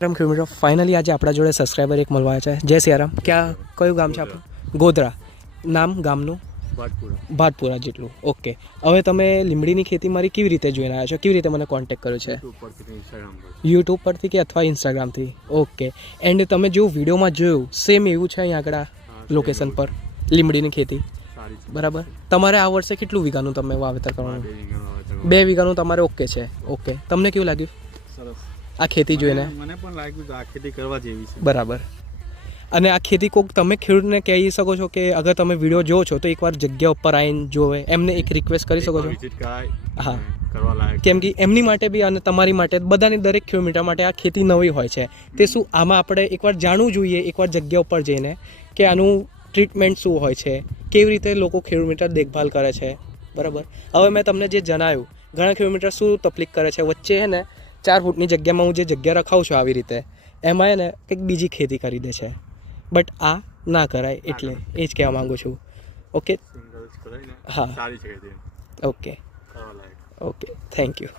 મિત્રો ફાઇનલી આજે આપણા જોડે સબસ્ક્રાઈબર એક મળવા છે. જય સિયારામ. ક્યાં કયું ગામ છે આપણું? ગોધરા. નામ ગામનું? ભાટપુરા જેટલું. ઓકે. હવે તમે લીમડીની ખેતી મારી કેવી રીતે જોઈને આવ્યા છો? કેવી રીતે મને કોન્ટેક્ટ કર્યો છે? યુટ્યુબ પરથી કે અથવા ઇન્સ્ટાગ્રામથી? ઓકે. એન્ડ તમે જેવું વિડીયોમાં જોયું સેમ એવું છે અહીં આગળ લોકેશન પર લીમડીની ખેતી? બરાબર. તમારે આ વર્ષે કેટલું વીઘાનું તમે વાવેતર કરવાનું? 2 વીઘાનું તમારે ઓકે છે. ઓકે. તમને કેવું લાગ્યું આ ખેતી જોઈને? મને પણ લાગ્યું આ ખેતી કરવા જેવી છે. બરાબર. અને આ ખેતી કોક તમે ખેડૂતને કહી શકો છો કે અગર તમે વિડીયો જોવો છો તો એકવાર જગ્યા ઉપર આવીને જોવે, એમને એક રિક્વેસ્ટ કરી શકો છો? હા, કેમ કે એમની માટે બી અને તમારી માટે બધાની દરેક કિલોમીટર માટે આ ખેતી નવી હોય છે. તે શું આમાં આપણે એકવાર જાણવું જોઈએ, એકવાર જગ્યા ઉપર જઈને કે આનું ટ્રીટમેન્ટ શું હોય છે, કેવી રીતે લોકો કિલોમીટર દેખભાલ કરે છે. બરાબર. હવે મેં તમને જે જણાવ્યું, ઘણા કિલોમીટર શું તકલીફ કરે છે, વચ્ચે છે ને 4 ફૂટની જગ્યામાં હું જે જગ્યા રખાવું છું આવી રીતે, એમાં એને કંઈક બીજી ખેતી કરી દે છે. બટ આ ના કરાય, એટલે એ જ કહેવા માગું છું. ઓકે. હા. ઓકે. ઓકે. Thank you.